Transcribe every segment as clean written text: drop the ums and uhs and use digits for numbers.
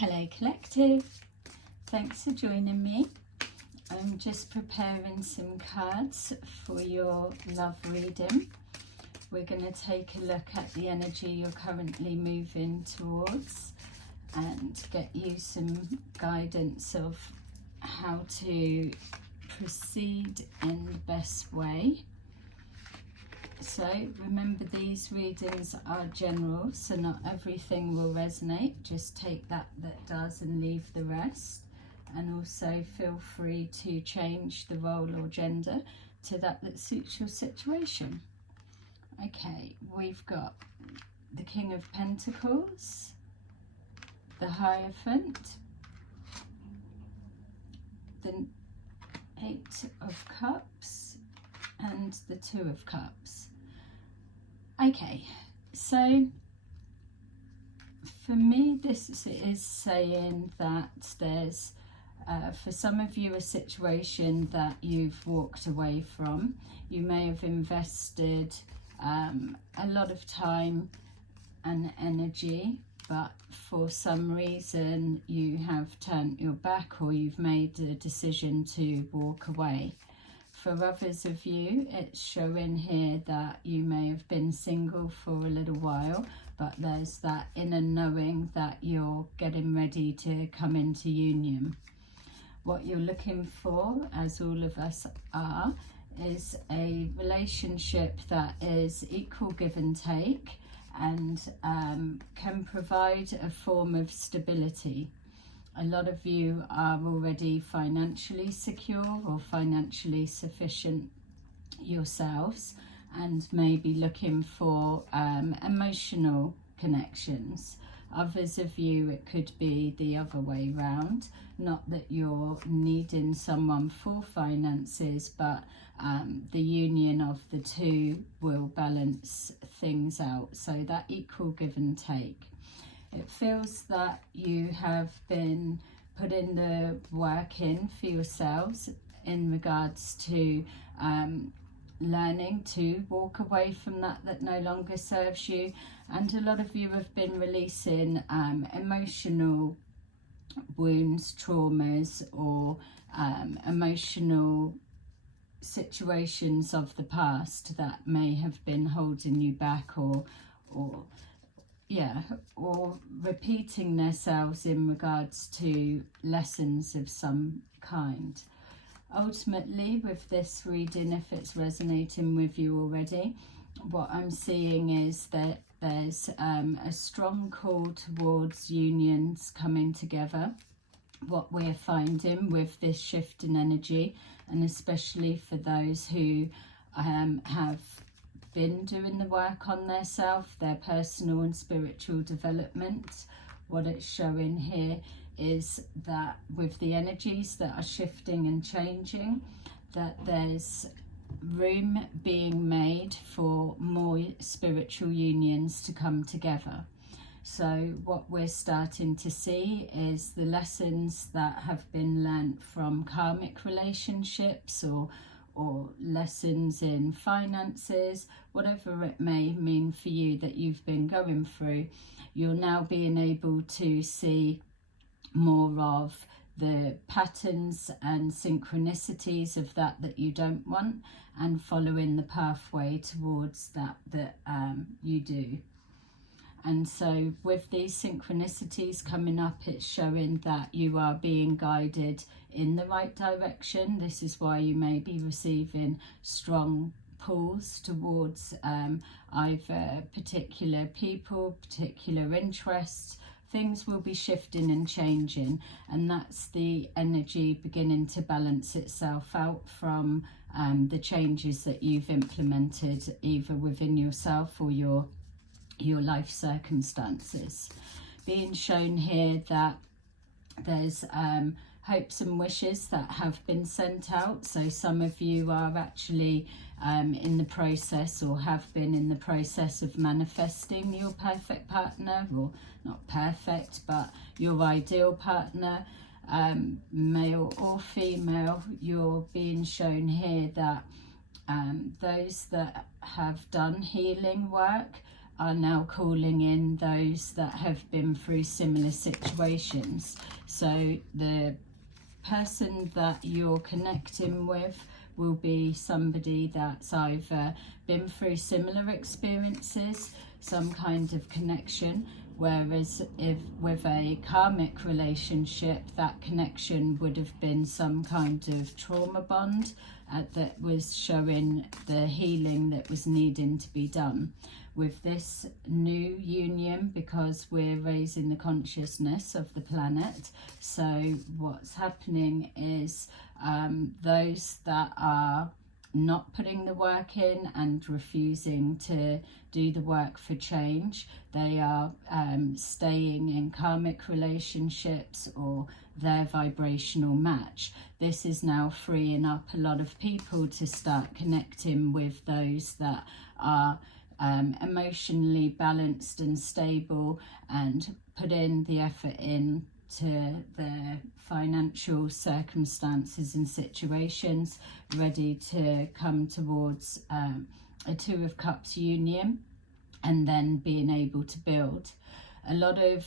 Hello Collective, thanks for joining me. I'm just preparing some cards for your love reading. We're going to take a look at the energy you're currently moving towards and get you some guidance of how to proceed in the best way. So remember, these readings are general, so not everything will resonate. Just take that does and leave the rest. And also feel free to change the role or gender to that suits your situation. Okay, we've got the King of Pentacles, the Hierophant, the Eight of Cups, and the Two of Cups. Okay, so for me this is saying that there's for some of you a situation that you've walked away from. You may have invested a lot of time and energy, but for some reason you have turned your back or you've made a decision to walk away. For others of you, it's showing here that you may have been single for a little while, but there's that inner knowing that you're getting ready to come into union. What you're looking for, as all of us are, is a relationship that is equal give and take and can provide a form of stability. A lot of you are already financially secure or financially sufficient yourselves and may be looking for emotional connections. Others of you, it could be the other way round. Not that you're needing someone for finances, but the union of the two will balance things out. So that equal give and take. It feels that you have been putting the work in for yourselves in regards to learning to walk away from that no longer serves you. And a lot of you have been releasing emotional wounds, traumas, or emotional situations of the past that may have been holding you back or repeating themselves in regards to lessons of some kind. Ultimately, with this reading, if it's resonating with you already, what I'm seeing is that there's a strong call towards unions coming together. What we're finding with this shift in energy, and especially for those who have been doing the work on themselves, their personal and spiritual development, what it's showing here is that with the energies that are shifting and changing, that there's room being made for more spiritual unions to come together. So what we're starting to see is the lessons that have been learnt from karmic relationships or lessons in finances, whatever it may mean for you that you've been going through, you're now being able to see more of the patterns and synchronicities of that you don't want, and following the pathway towards that you do. And so with these synchronicities coming up, it's showing that you are being guided in the right direction. This is why you may be receiving strong pulls towards either particular people, particular interests. Things will be shifting and changing, and that's the energy beginning to balance itself out from the changes that you've implemented either within yourself or your life circumstances. Being shown here that there's hopes and wishes that have been sent out. So some of you are actually in the process or have been in the process of manifesting your perfect partner, or not perfect, but your ideal partner, male or female. You're being shown here that those that have done healing work are now calling in those that have been through similar situations. So the person that you're connecting with will be somebody that's either been through similar experiences, some kind of connection, whereas if with a karmic relationship, that connection would have been some kind of trauma bond that was showing the healing that was needing to be done. With this new union, because we're raising the consciousness of the planet, so what's happening is those that are not putting the work in and refusing to do the work for change, they are staying in karmic relationships or their vibrational match. This is now freeing up a lot of people to start connecting with those that are emotionally balanced and stable and put in the effort in to their financial circumstances and situations, ready to come towards a Two of Cups union and then being able to build. A lot of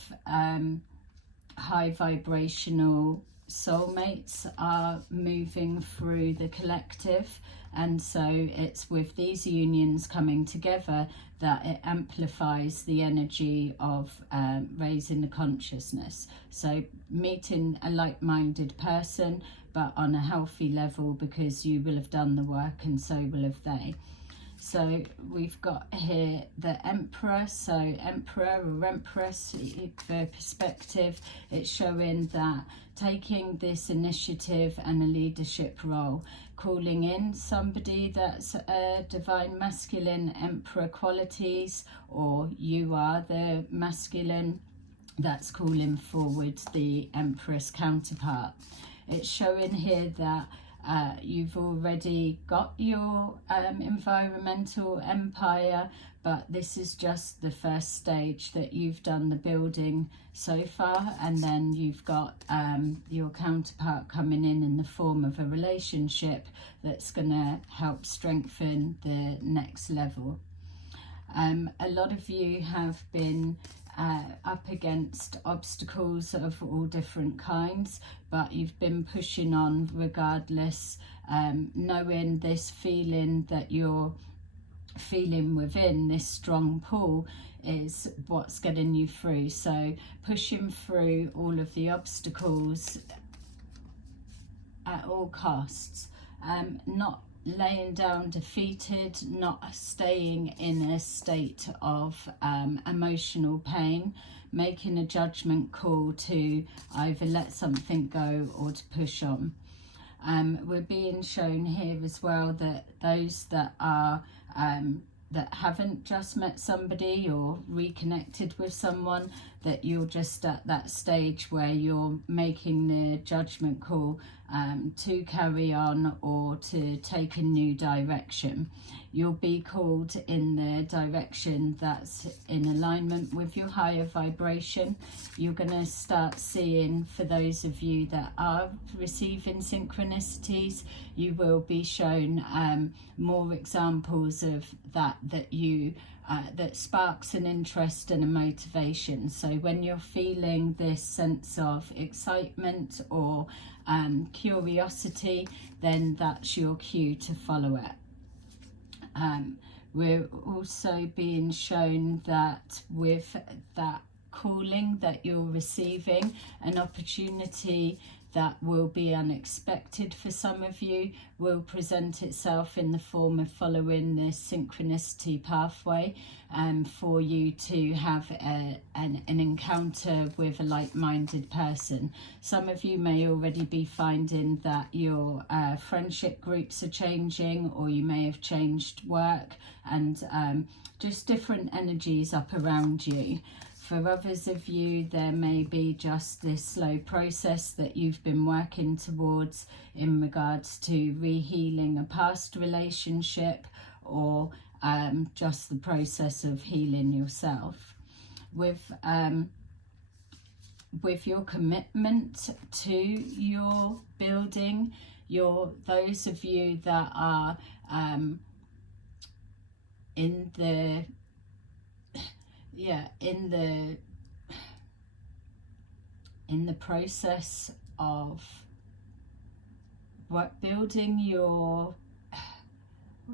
high vibrational soulmates are moving through the collective, and so it's with these unions coming together that it amplifies the energy of raising the consciousness. So meeting a like-minded person, but on a healthy level, because you will have done the work and so will have they. So we've got here the Emperor, so Emperor or Empress for perspective. It's showing that taking this initiative and a leadership role, calling in somebody that's a divine masculine Emperor qualities, or you are the masculine that's calling forward the Empress counterpart. It's showing here that you've already got your environmental empire, but this is just the first stage that you've done the building so far, and then you've got your counterpart coming in the form of a relationship that's going to help strengthen the next level. A lot of you have been up against obstacles of all different kinds, but you've been pushing on regardless, knowing this feeling that you're feeling within, this strong pull, is what's getting you through. So pushing through all of the obstacles at all costs, not laying down defeated, not staying in a state of emotional pain, making a judgment call to either let something go or to push on. We're being shown here as well that those that are that haven't just met somebody or reconnected with someone, that you're just at that stage where you're making the judgment call to carry on or to take a new direction. You'll be called in the direction that's in alignment with your higher vibration. You're going to start seeing, for those of you that are receiving synchronicities, you will be shown more examples of that you that sparks an interest and a motivation. So when you're feeling this sense of excitement or curiosity, then that's your cue to follow it. We're also being shown that with that calling that you're receiving, an opportunity that will be unexpected for some of you will present itself in the form of following this synchronicity pathway, for you to have an encounter with a like-minded person. Some of you may already be finding that your friendship groups are changing, or you may have changed work, and just different energies up around you. For others of you, there may be just this slow process that you've been working towards in regards to re-healing a past relationship, or just the process of healing yourself. With your commitment to your building, those of you that are in the yeah, in the process of building your,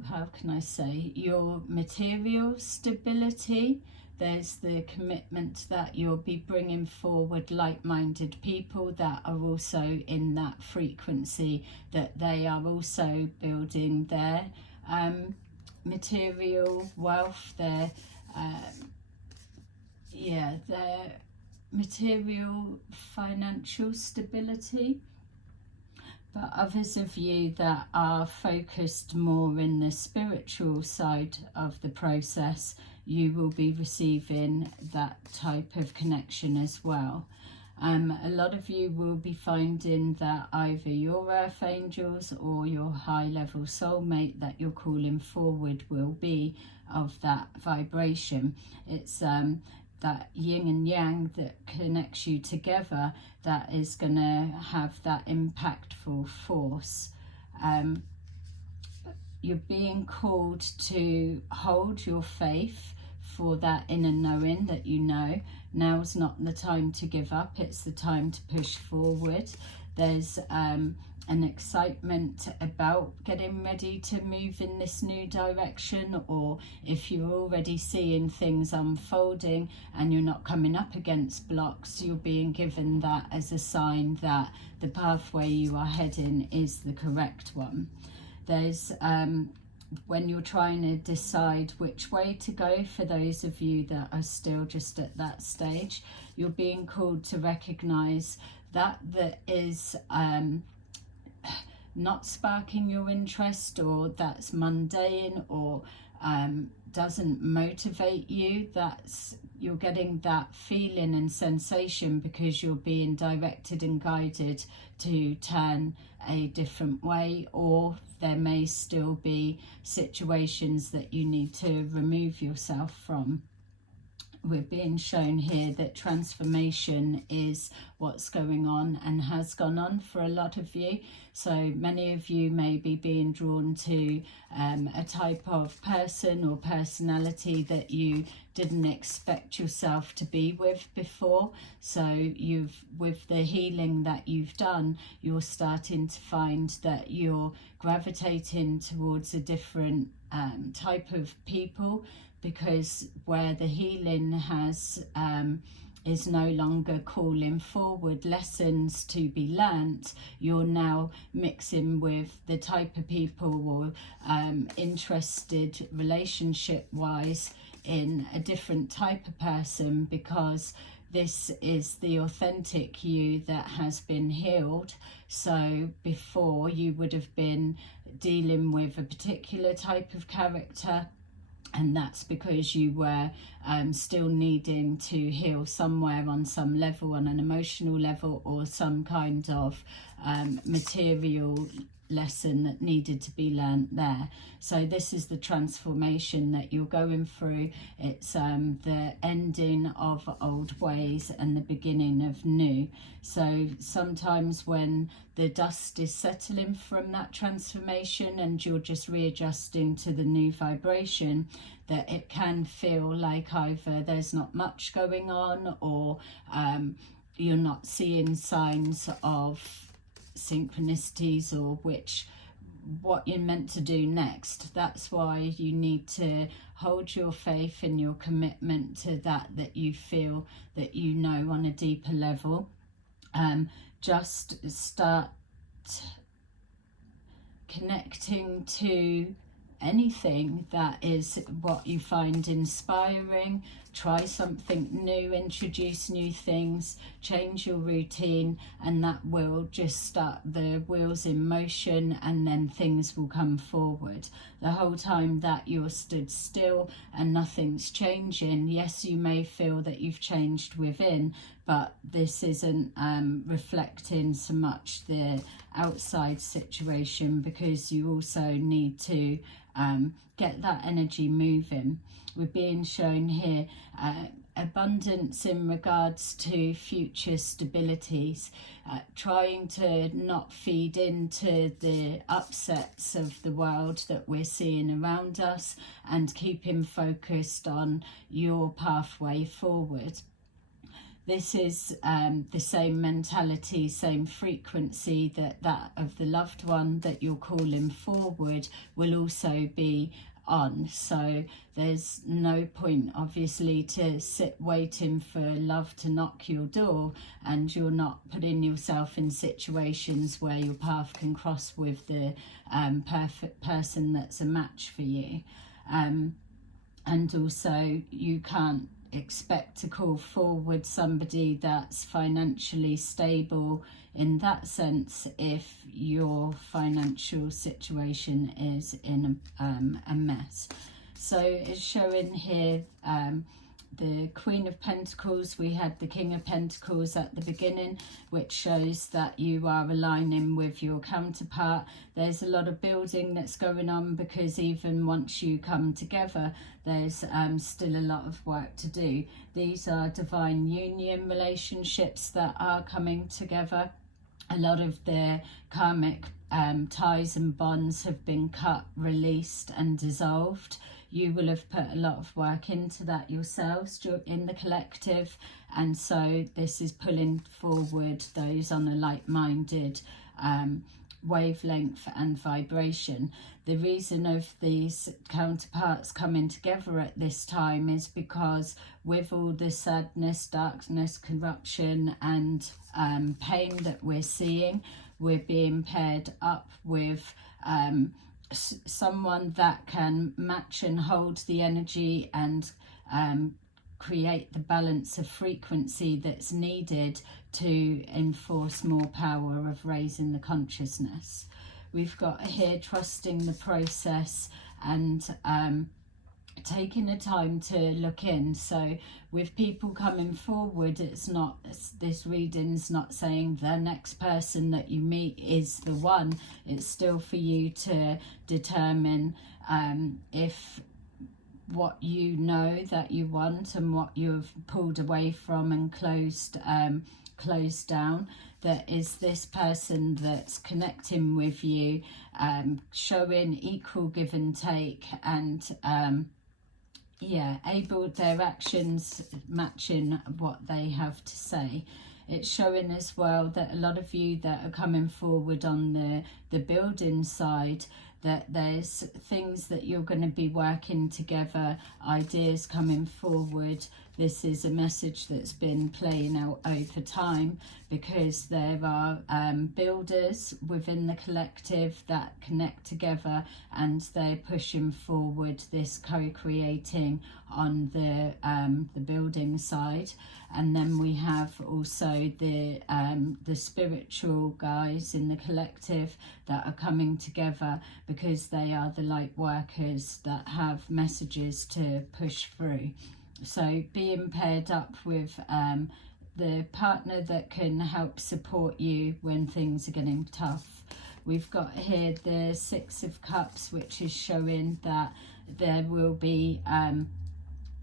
how can I say, your material stability. There's the commitment that you'll be bringing forward like-minded people that are also in that frequency, that they are also building their material wealth, their their material financial stability. But others of you that are focused more in the spiritual side of the process, you will be receiving that type of connection as well. A lot of you will be finding that either your earth angels or your high-level soulmate that you're calling forward will be of that vibration. It's that yin and yang that connects you together that is going to have that impactful force. You're being called to hold your faith for that inner knowing that you know. Now's not the time to give up, it's the time to push forward. There's an excitement about getting ready to move in this new direction, or if you're already seeing things unfolding and you're not coming up against blocks, you're being given that as a sign that the pathway you are heading is the correct one. There's when you're trying to decide which way to go, for those of you that are still just at that stage, you're being called to recognize that is not sparking your interest, or that's mundane, or doesn't motivate you. You're getting that feeling and sensation because you're being directed and guided to turn a different way, or there may still be situations that you need to remove yourself from. We're being shown here that transformation is what's going on and has gone on for a lot of you. So many of you may be being drawn to a type of person or personality that you didn't expect yourself to be with before. So with the healing that you've done, you're starting to find that you're gravitating towards a different type of people, because where the healing has is no longer calling forward lessons to be learnt, you're now mixing with the type of people or interested relationship wise in a different type of person, because this is the authentic you that has been healed. So before, you would have been dealing with a particular type of character, and that's because you were still needing to heal somewhere on some level, on an emotional level, or some kind of material lesson that needed to be learnt there. So this is the transformation that you're going through. It's the ending of old ways and the beginning of new. So sometimes when the dust is settling from that transformation and you're just readjusting to the new vibration, that it can feel like either there's not much going on, or you're not seeing signs of synchronicities or what you're meant to do next. That's why you need to hold your faith and your commitment to that you feel that you know on a deeper level. Just start connecting to anything that is what you find inspiring. Try something new, introduce new things, change your routine, and that will just start the wheels in motion, and then things will come forward. The whole time that you're stood still and nothing's changing, yes, you may feel that you've changed within, but this isn't reflecting so much the outside situation, because you also need to get that energy moving. We're being shown here abundance in regards to future stabilities, trying to not feed into the upsets of the world that we're seeing around us, and keeping focused on your pathway forward. This is the same mentality, same frequency that of the loved one that you're calling forward will also be on. So there's no point, obviously, to sit waiting for love to knock your door, and you're not putting yourself in situations where your path can cross with the perfect person that's a match for you. And also, you can't expect to call forward somebody that's financially stable in that sense if your financial situation is in a mess. So it's showing here the Queen of Pentacles. We had the King of Pentacles at the beginning, which shows that you are aligning with your counterpart. There's a lot of building that's going on, because even once you come together, there's still a lot of work to do. These are divine union relationships that are coming together. A lot of their karmic ties and bonds have been cut, released and dissolved. You will have put a lot of work into that yourselves in the collective, and so this is pulling forward those on a like-minded wavelength and vibration. The reason of these counterparts coming together at this time is because with all the sadness, darkness, corruption and pain that we're seeing, we're being paired up with someone that can match and hold the energy and create the balance of frequency that's needed to enforce more power of raising the consciousness. We've got here trusting the process and taking the time to look in. So with people coming forward, it's not, this reading's not saying the next person that you meet is the one. It's still for you to determine if what you know that you want and what you've pulled away from and closed down, that is this person that's connecting with you, showing equal give and take, and able, their actions matching what they have to say. It's showing as well that a lot of you that are coming forward on the building side, that there's things that you're going to be working together, ideas coming forward. This is a message that's been playing out over time, because there are builders within the collective that connect together, and they're pushing forward this co-creating on the building side. And then we have also the spiritual guys in the collective that are coming together, because they are the light workers that have messages to push through. So being paired up with the partner that can help support you when things are getting tough. We've got here the Six of Cups, which is showing that there will be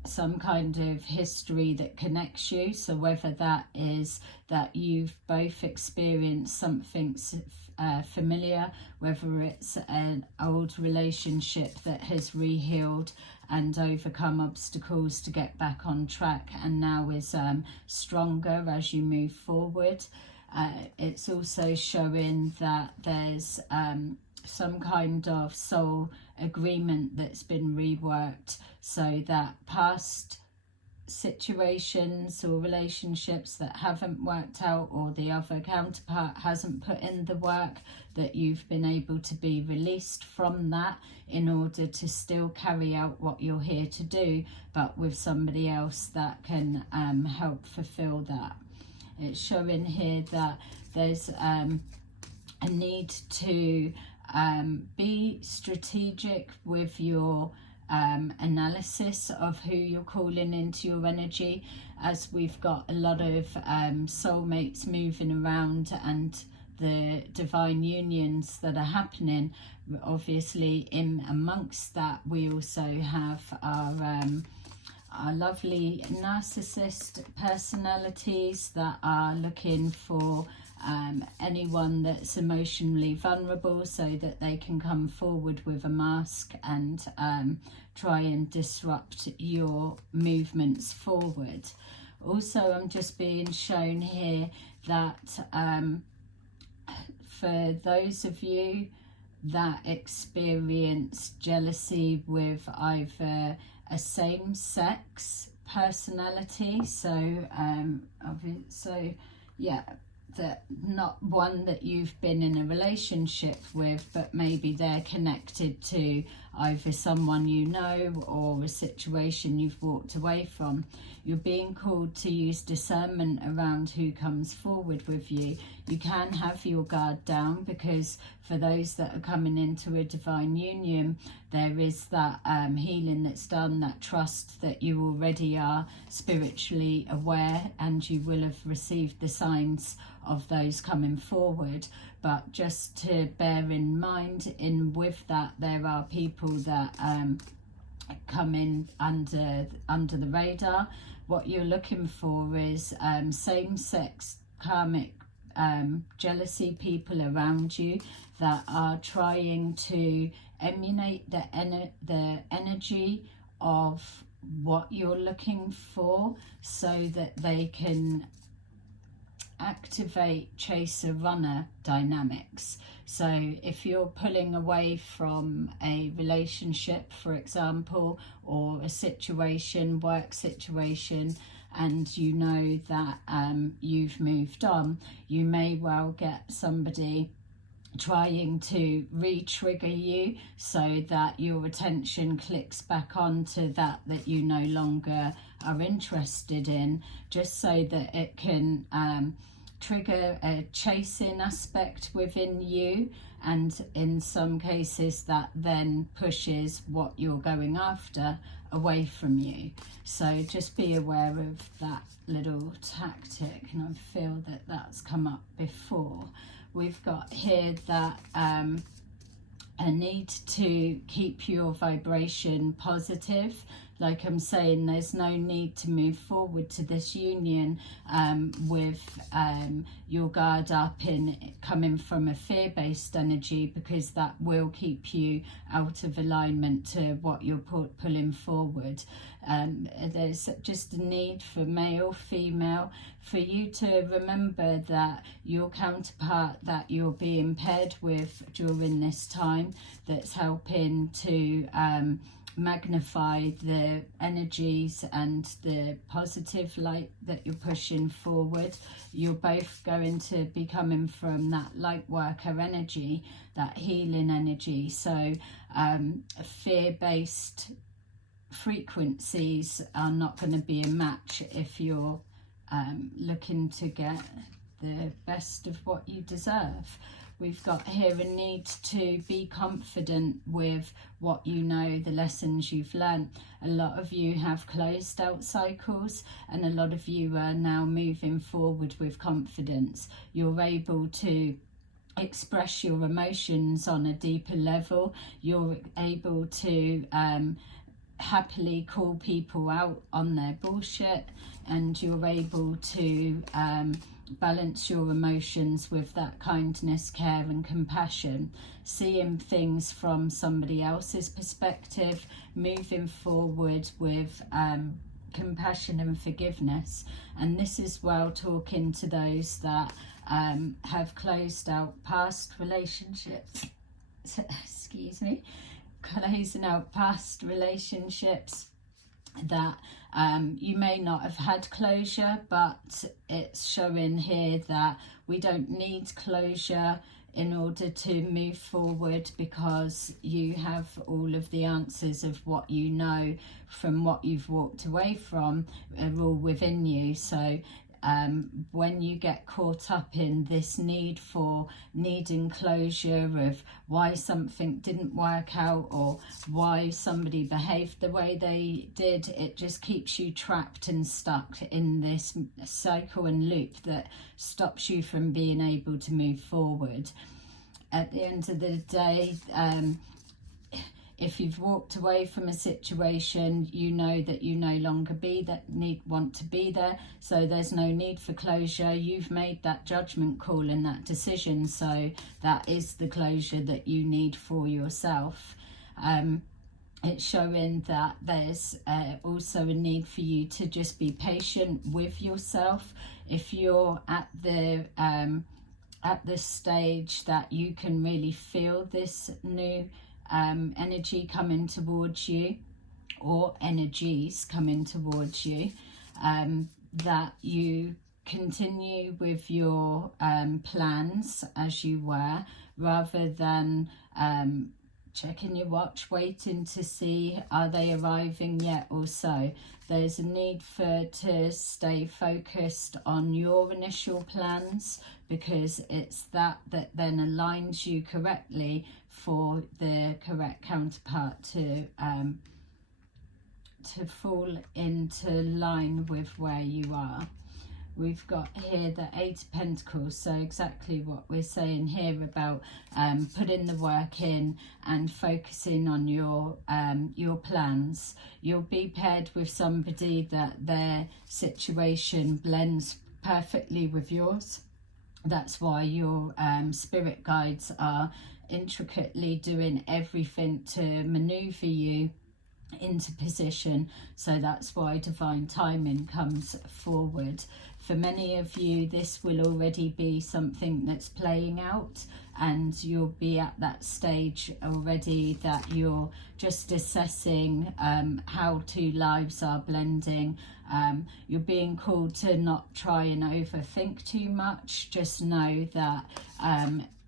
some kind of history that connects you. So whether that is that you've both experienced something familiar, whether it's an old relationship that has re-healed and overcome obstacles to get back on track and now is stronger as you move forward. It's also showing that there's some kind of soul agreement that's been reworked, so that past situations or relationships that haven't worked out, or the other counterpart hasn't put in the work, that you've been able to be released from that in order to still carry out what you're here to do, but with somebody else that can help fulfill that. It's showing here that there's a need to be strategic with your analysis of who you're calling into your energy, as we've got a lot of soulmates moving around and the divine unions that are happening. Obviously in amongst that, we also have are lovely narcissist personalities that are looking for anyone that's emotionally vulnerable so that they can come forward with a mask and try and disrupt your movements forward. Also, I'm just being shown here that for those of you that experience jealousy with either a same-sex personality, so yeah, that not one that you've been in a relationship with, but maybe they're connected to either someone you know or a situation you've walked away from. You're being called to use discernment around who comes forward with you. You can have your guard down, because for those that are coming into a divine union, there is that healing that's done, that trust that you already are spiritually aware, and you will have received the signs of those coming forward. But just to bear in mind, with that, there are people that come in under the radar. What you're looking for is same-sex karmic jealousy people around you that are trying to emulate the energy of what you're looking for, so that they can activate chaser-runner dynamics. So if you're pulling away from a relationship, for example, or a situation, work situation, and you know that you've moved on, you may well get somebody trying to re-trigger you so that your attention clicks back onto that you no longer are interested in, just so that it can trigger a chasing aspect within you, and in some cases that then pushes what you're going after away from you. So just be aware of that little tactic, and I feel that that's come up before. We've got here that a need to keep your vibration positive. Like I'm saying, there's no need to move forward to this union with your guard up in coming from a fear-based energy, because that will keep you out of alignment to what you're pulling forward. There's just a need for male, female, for you to remember that your counterpart that you're being paired with during this time, that's helping to magnify the energies and the positive light that you're pushing forward. You're both going to be coming from that light worker energy, that healing energy. So fear-based frequencies are not going to be a match if you're looking to get the best of what you deserve. We've got here a need to be confident with what you know, the lessons you've learned. A lot of you have closed out cycles, and a lot of you are now moving forward with confidence. You're able to express your emotions on a deeper level. You're able to happily call people out on their bullshit, and you're able to balance your emotions with that kindness, care and compassion, seeing things from somebody else's perspective, moving forward with compassion and forgiveness. And this is while talking to those that have closed out past relationships, excuse me, closing out past relationships that you may not have had closure, but it's showing here that we don't need closure in order to move forward, because you have all of the answers of what you know from what you've walked away from are all within you. So when you get caught up in this need for needing closure of why something didn't work out or why somebody behaved the way they did, it just keeps you trapped and stuck in this cycle and loop that stops you from being able to move forward. At the end of the day, If you've walked away from a situation, you know that you no longer want to be there, so there's no need for closure. You've made that judgment call and that decision, so that is the closure that you need for yourself. It's showing that there's also a need for you to just be patient with yourself. If you're at the stage that you can really feel this new energy coming towards you, or energies coming towards you, that you continue with your plans as you were, rather than checking your watch, waiting to see are they arriving yet or so. There's a need to stay focused on your initial plans, because it's that then aligns you correctly for the correct counterpart to fall into line with where you are. We've got here the Eight of Pentacles, so exactly what we're saying here about putting the work in and focusing on your plans. You'll be paired with somebody that their situation blends perfectly with yours. That's why your spirit guides are intricately doing everything to maneuver you into position. So that's why divine timing comes forward. For many of you, this will already be something that's playing out, and you'll be at that stage already that you're just assessing how two lives are blending. You're being called to not try and overthink too much. Just know that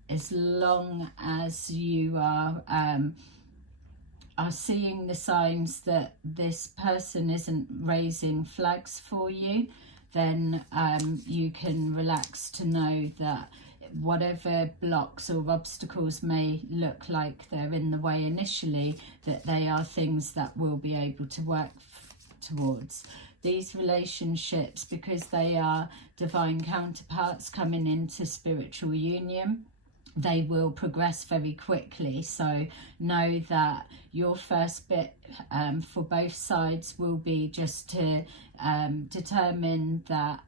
as long as you are seeing the signs that this person isn't raising flags for you, then you can relax to know that whatever blocks or obstacles may look like they're in the way initially, that they are things that we'll be able to work towards. These relationships, because they are divine counterparts coming into spiritual union, they will progress very quickly. So know that your first bit for both sides will be just to determine that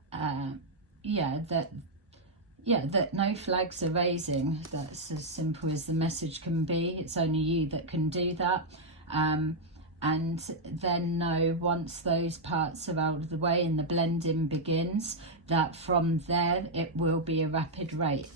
that no flags are raising. That's as simple as the message can be. It's only you that can do that. And then know, once those parts are out of the way and the blending begins, that from there it will be a rapid rate.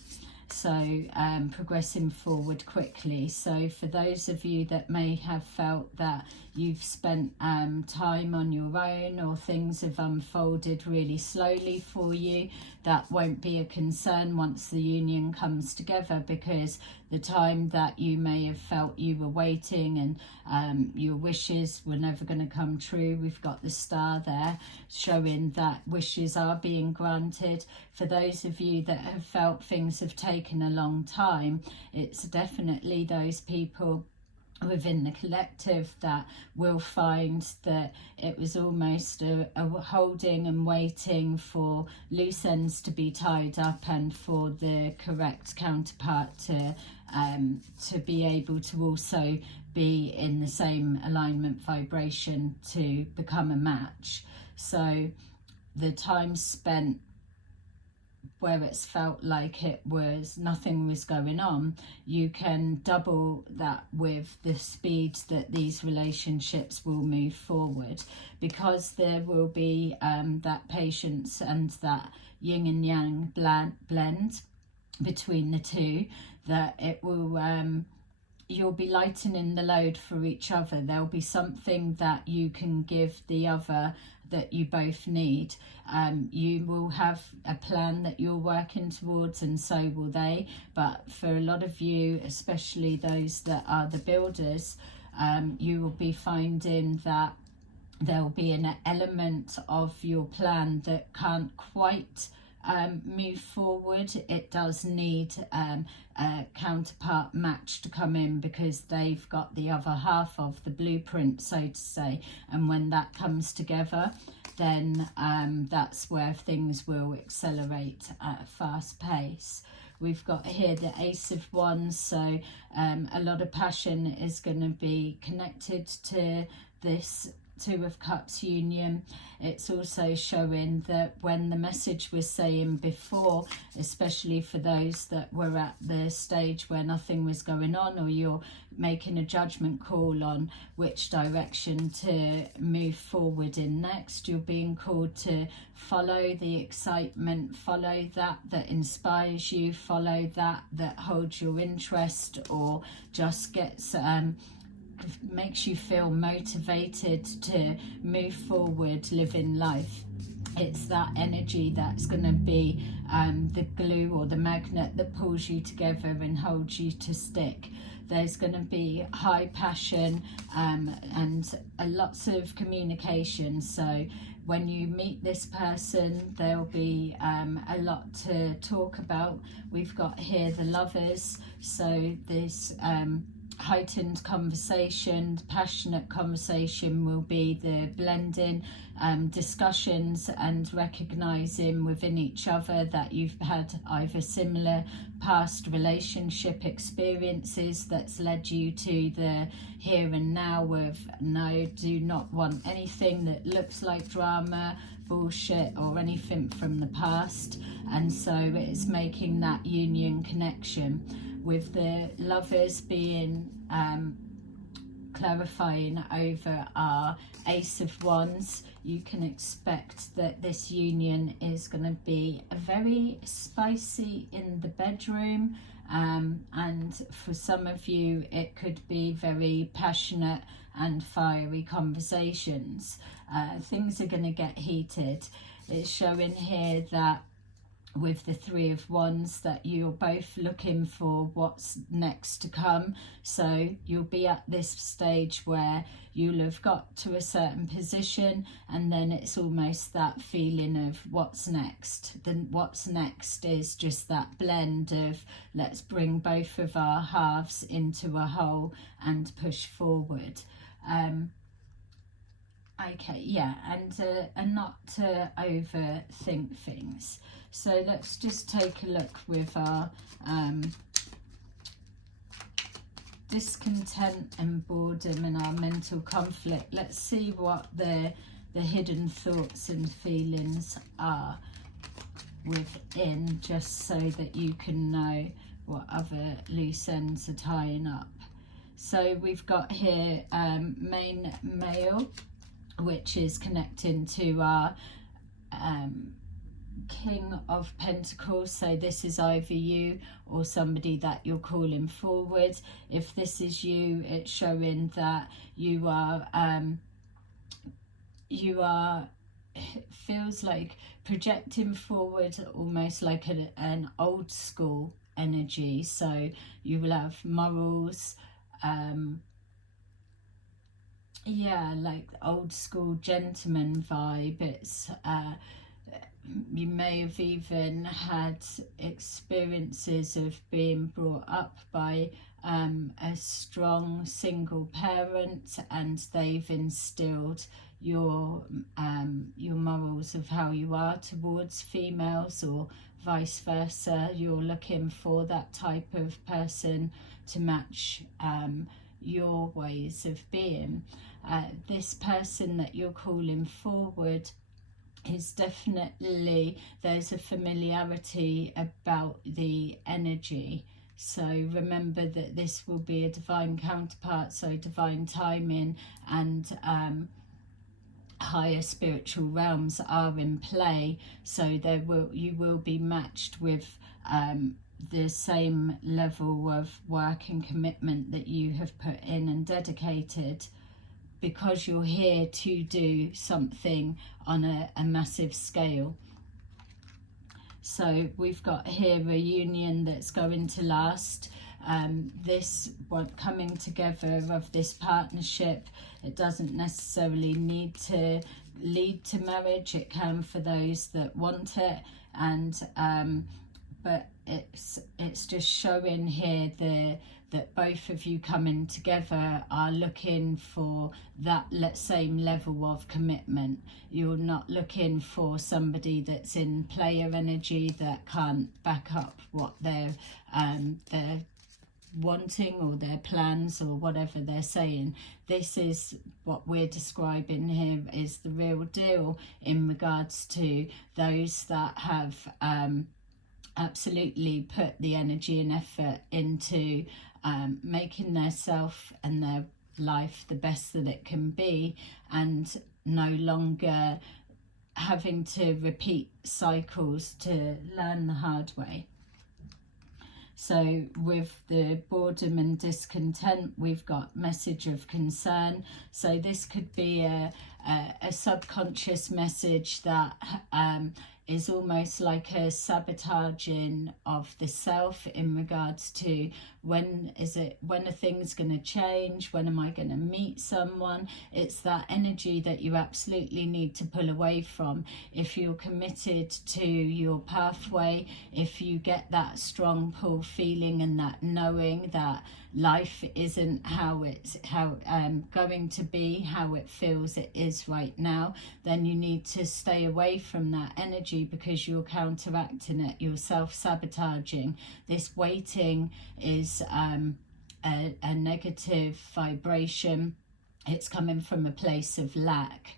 So progressing forward quickly. So for those of you that may have felt that you've spent time on your own, or things have unfolded really slowly for you, that won't be a concern once the union comes together, because the time that you may have felt you were waiting and your wishes were never going to come true, we've got the star there showing that wishes are being granted. For those of you that have felt things have taken a long time, it's definitely those people within the collective that will find that it was almost a holding and waiting for loose ends to be tied up, and for the correct counterpart to be able to also be in the same alignment vibration to become a match. So the time spent where it's felt like nothing was going on, you can double that with the speed that these relationships will move forward, because there will be that patience and that yin and yang blend between the two, that it will you'll be lightening the load for each other. There'll be something that you can give the other that you both need. You will have a plan that you're working towards, and so will they. But for a lot of you, especially those that are the builders, you will be finding that there'll be an element of your plan that can't quite move forward. It does need a counterpart match to come in, because they've got the other half of the blueprint, so to say, and when that comes together, then that's where things will accelerate at a fast pace. we've got here the Ace of Wands, so a lot of passion is going to be connected to this Two of Cups union. It's also showing that when the message was saying before, especially for those that were at the stage where nothing was going on, or you're making a judgment call on which direction to move forward in next, you're being called to follow the excitement, follow that inspires you, follow that holds your interest, or just gets makes you feel motivated to move forward, living life. It's that energy that's going to be the glue or the magnet that pulls you together and holds you to stick. There's going to be high passion and lots of communication. So when you meet this person, there'll be a lot to talk about. We've got here the Lovers, so this heightened conversation, passionate conversation will be the blending discussions and recognizing within each other that you've had either similar past relationship experiences that's led you to the here and now of no, do not want anything that looks like drama, bullshit or anything from the past. And so it's making that union connection, with the Lovers being clarifying over our Ace of Wands. You can expect that this union is going to be a very spicy in the bedroom, and for some of you it could be very passionate and fiery conversations. Things are going to get heated. It's showing here that with the Three of Wands that you're both looking for what's next to come. So you'll be at this stage where you'll have got to a certain position, and then it's almost that feeling of what's next. Then what's next is just that blend of let's bring both of our halves into a whole and push forward. Okay, yeah, and not to overthink things. So let's just take a look with our discontent and boredom and our mental conflict. Let's see what the hidden thoughts and feelings are within, just so that you can know what other loose ends are tying up. So we've got here main male, which is connecting to our King of Pentacles. So this is either you or somebody that you're calling forward. If this is you, it's showing that you are it feels like projecting forward, almost like an old school energy. So you will have morals, yeah, like old school gentleman vibe. It's you may have even had experiences of being brought up by a strong single parent, and they've instilled your morals of how you are towards females, or vice versa. You're looking for that type of person to match your ways of being. This person that you're calling forward is definitely, there's a familiarity about the energy. So remember that this will be a divine counterpart, so divine timing and higher spiritual realms are in play. So you will be matched with the same level of work and commitment that you have put in and dedicated, because you're here to do something on a massive scale. So we've got here a union that's going to last. This one coming together of this partnership, it doesn't necessarily need to lead to marriage. It can for those that want it, and but it's it's just showing here that both of you coming together are looking for that same level of commitment. You're not looking for somebody that's in player energy that can't back up what they're wanting, or their plans, or whatever they're saying. This is what we're describing here is the real deal in regards to those that have absolutely put the energy and effort into making their self and their life the best that it can be, and no longer having to repeat cycles to learn the hard way. So with the boredom and discontent, we've got message of concern. So this could be a subconscious message that is almost like a sabotaging of the self in regards to when are things going to change, when am I going to meet someone. It's that energy that you absolutely need to pull away from. If you're committed to your pathway, if you get that strong pull feeling and that knowing that life isn't how it's going to be, how it feels it is right now, then you need to stay away from that energy, because you're counteracting it, you're self-sabotaging. This waiting is a negative vibration. It's coming from a place of lack.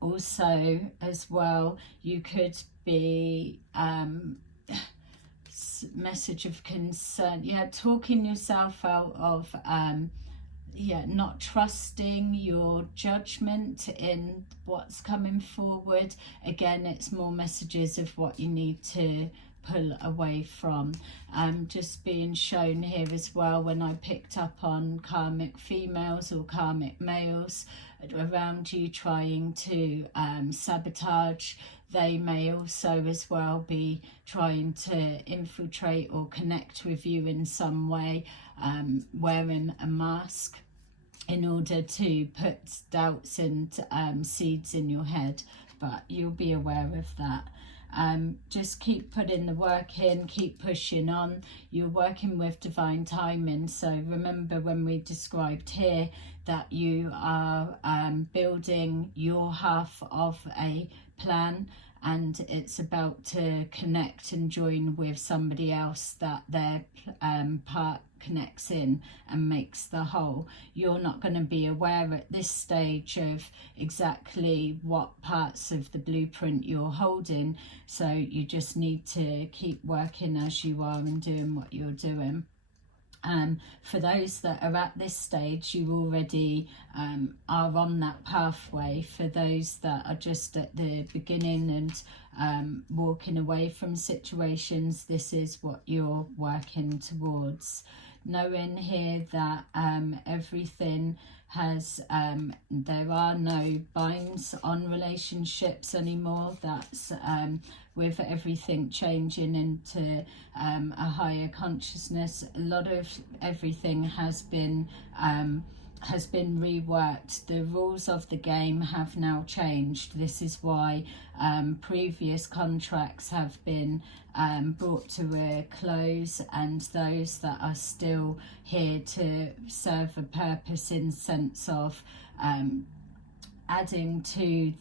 Also as well, you could be message of concern, talking yourself out of not trusting your judgment in what's coming forward. Again, it's more messages of what you need to pull away from. Just being shown here as well, when I picked up on karmic females or karmic males around you trying to sabotage, they may also as well be trying to infiltrate or connect with you in some way, wearing a mask in order to put doubts and seeds in your head, but you'll be aware of that. Just keep putting the work in, keep pushing on. You're working with divine timing. So remember when we described here that you are building your half of a plan, and it's about to connect and join with somebody else that their part connects in and makes the whole. You're not going to be aware at this stage of exactly what parts of the blueprint you're holding, so you just need to keep working as you are and doing what you're doing. For those that are at this stage, you already are on that pathway. For those that are just at the beginning and walking away from situations, this is what you're working towards. Knowing here that everything has, there are no binds on relationships anymore. That's with everything changing into a higher consciousness. A lot of everything has been reworked. The rules of the game have now changed. This is why previous contracts have been brought to a close, and those that are still here to serve a purpose in sense of adding to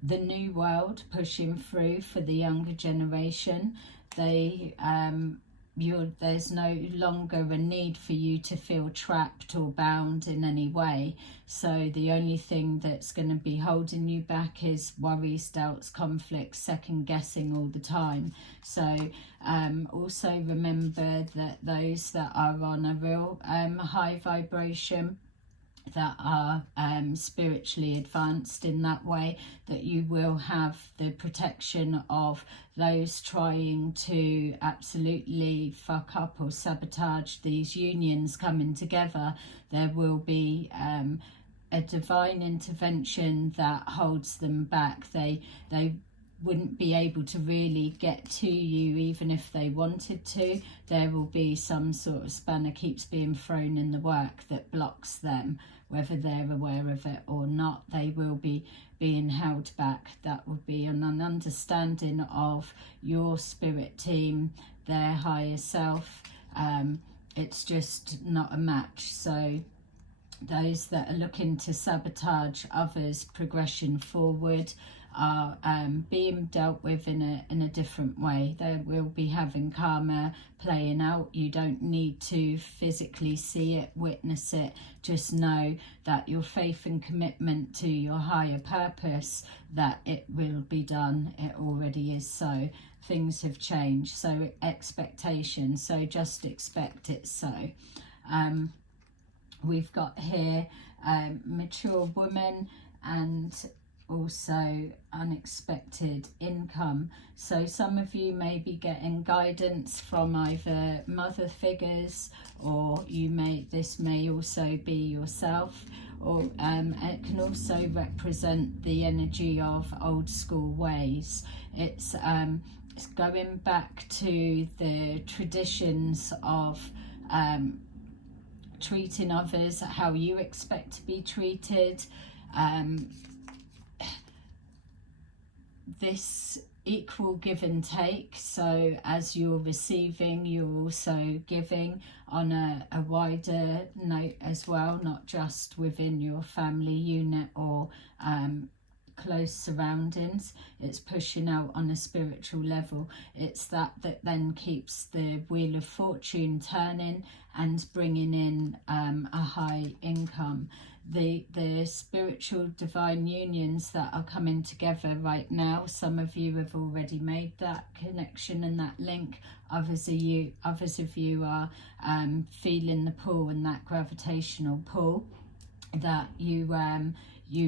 the new world, pushing through for the younger generation. They there's no longer a need for you to feel trapped or bound in any way. So the only thing that's going to be holding you back is worries, doubts, conflicts, second guessing all the time. So also remember that those that are on a real high vibration, that are spiritually advanced in that way, that you will have the protection of those trying to absolutely fuck up or sabotage these unions coming together. There will be a divine intervention that holds them back. They wouldn't be able to really get to you even if they wanted to. There will be some sort of spanner keeps being thrown in the work that blocks them whether they're aware of it or not. They will be being held back. That would be an understanding of your spirit team, their higher self. It's just not a match. So those that are looking to sabotage others' progression forward are being dealt with in a different way. They will be having karma playing out. You don't need to physically see it, witness it. Just know that your faith and commitment to your higher purpose, that it will be done. It already is so. Things have changed. So expectation. So just expect it so. We've got here mature woman and also unexpected income. So some of you may be getting guidance from either mother figures, or this may also be yourself, or it can also represent the energy of old school ways. It's going back to the traditions of treating others how you expect to be treated. This equal give and take, so as you're receiving, you're also giving on a wider note as well, not just within your family unit or close surroundings. It's pushing out on a spiritual level. It's that then keeps the wheel of fortune turning and bringing in a high income. The spiritual divine unions that are coming together right now, some of you have already made that connection and that link. Others of you are feeling the pull and that gravitational pull, that you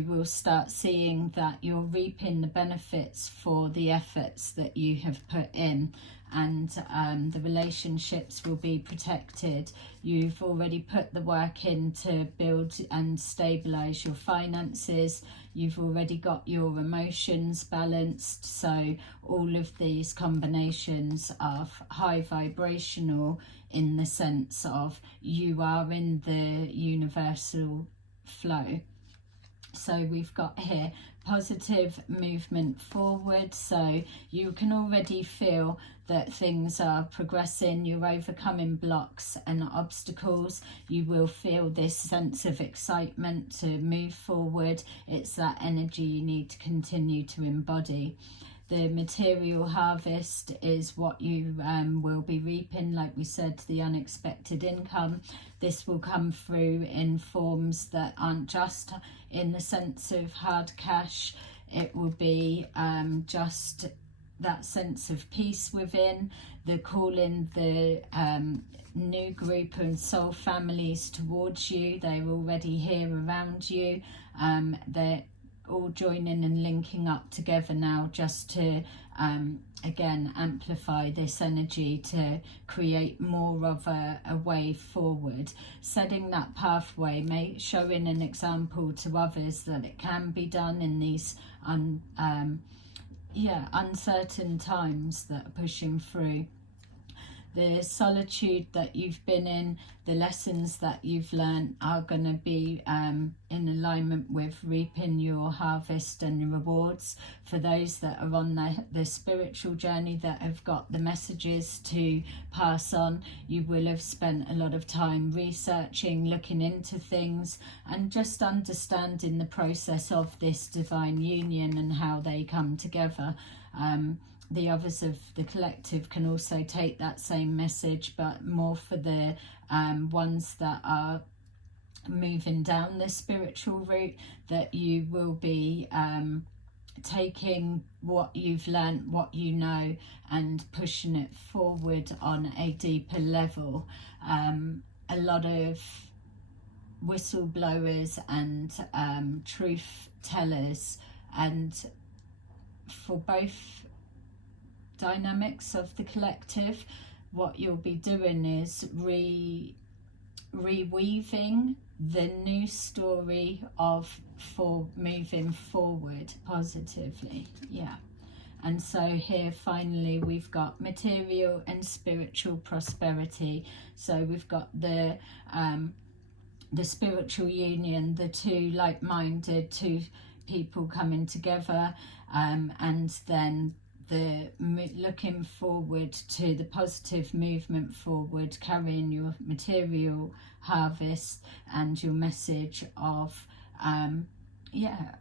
will start seeing that you're reaping the benefits for the efforts that you have put in, and the relationships will be protected. You've already put the work in to build and stabilize your finances. You've already got your emotions balanced. So all of these combinations are high vibrational, in the sense of you are in the universal flow. So we've got here positive movement forward. So you can already feel that things are progressing. You're overcoming blocks and obstacles. You will feel this sense of excitement to move forward. It's that energy you need to continue to embody. The material harvest is what you will be reaping. Like we said, the unexpected income. This will come through in forms that aren't just in the sense of hard cash. It will be just that sense of peace within, the calling the new group and soul families towards you. They're already here around you. They're all joining and linking up together now, just to again amplify this energy, to create more of a way forward, setting that pathway, showing an example to others that it can be done in these uncertain times that are pushing through. The solitude that you've been in, the lessons that you've learned are going to be in alignment with reaping your harvest and rewards. For those that are on the spiritual journey, that have got the messages to pass on, you will have spent a lot of time researching, looking into things, and just understanding the process of this divine union and how they come together. The others of the collective can also take that same message, but more for the ones that are moving down the spiritual route, that you will be taking what you've learnt, what you know, and pushing it forward on a deeper level. A lot of whistleblowers and truth tellers, and for both dynamics of the collective, what you'll be doing is reweaving the new story for moving forward positively. And so here finally we've got material and spiritual prosperity. So we've got the the spiritual union, the two like-minded, two people coming together, and then the looking forward to the positive movement forward, carrying your material harvest and your message of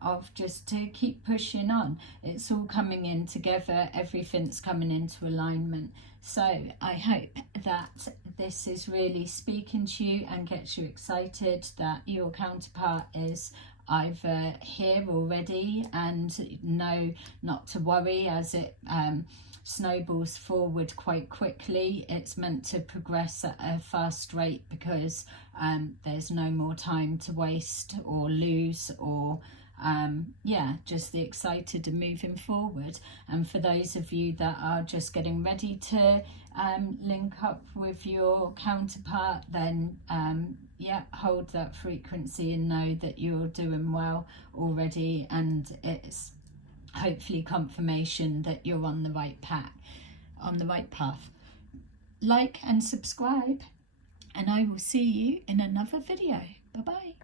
of just to keep pushing on. It's all coming in together, everything's coming into alignment. So I hope that this is really speaking to you and gets you excited that your counterpart is either here already and know not to worry as it snowballs forward quite quickly. It's meant to progress at a fast rate because there's no more time to waste or lose, or just the excited and moving forward. And for those of you that are just getting ready to link up with your counterpart, then hold that frequency and know that you're doing well already, and it's hopefully confirmation that you're on the right path. Like and subscribe, and I will see you in another video. Bye bye.